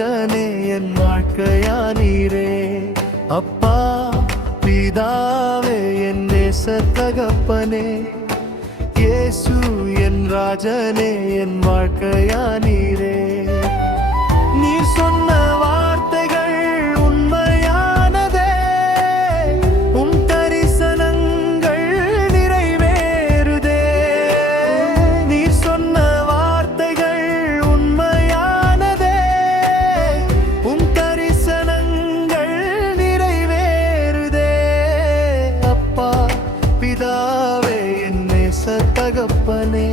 ராஜனே என் வாழ்க்கையா நீரே. அப்பா பிதாவே என் நேச தகப்பனே, இயேசு என் ராஜனே என் வாழ்க்கையா நீரே. நீர் சொன்ன வார்த்தைகள் உண்மையானதே, உம் தரிசனங்கள் நிறைவேறுதே. நீர் சொன்ன வார்த்தைகள் உண்மையானதே, உம் தரிசனங்கள் நிறைவேறுதே. அப்பா பிதாவே என் நேச தகப்பனே,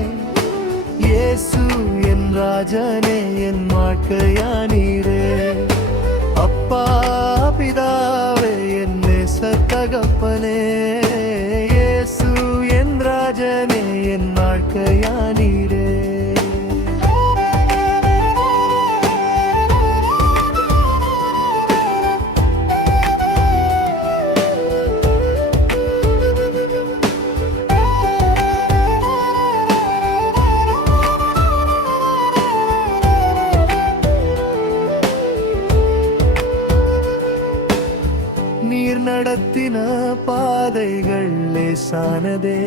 இயேசு என் ராஜனே என் வாழ்க்கையா நீரே. அப்பா பிதாவே என் நேச தகப்பனே, இயேசு என் ராஜனே என் வாழ்க்கையா நீரே. நீர் நடத்தின பாதைகள் லேசானதே,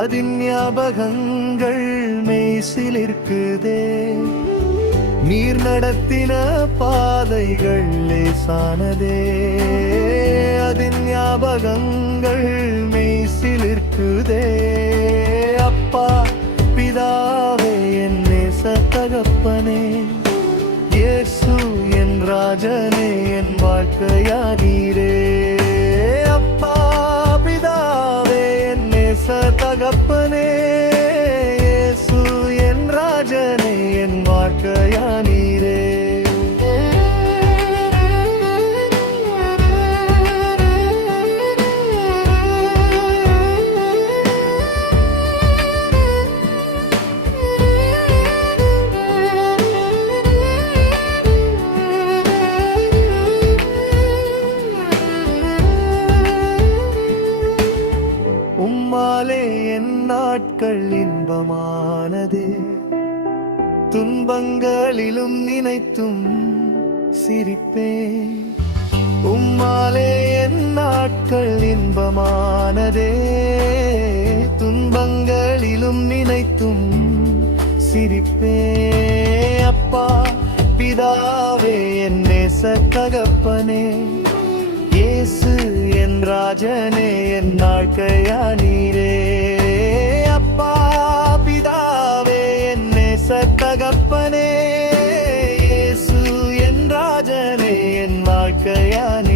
அதின் ஞாபகங்கள் மெய்சிலிருக்குதே. நீர் நடத்தின பாதைகள் லேசானதே, அதின் ஞாபகங்கள் மெய்சிலிருக்குதே. அப்பா பிதாவே என் நேச தகப்பனே, இயேசு என் ராஜனே என் வாழ்க்கையா நீரே. அப்பா பிதாவே என் நேச தகப்பனே, இயேசு என் ராஜனே என் வாழ்க்கையா நீரே. உம்மாலே என் நாட்கள் இன்பமானதே, துன்பங்களிலும் நினைத்தும் சிரிப்பேன். உம்மாலே என் நாட்கள் இன்பமானதே, துன்பங்களிலும் நினைத்தும் சிரிப்பேன். அப்பா பிதாவே என் நேச தகப்பனே, இயேசு என் ராஜனே என் வாழ்க்கையா நீரே. அப்பா பிதாவே என் நேச தகப்பனே, இயேசு என் ராஜனே என் வாழ்க்கையா நீரே.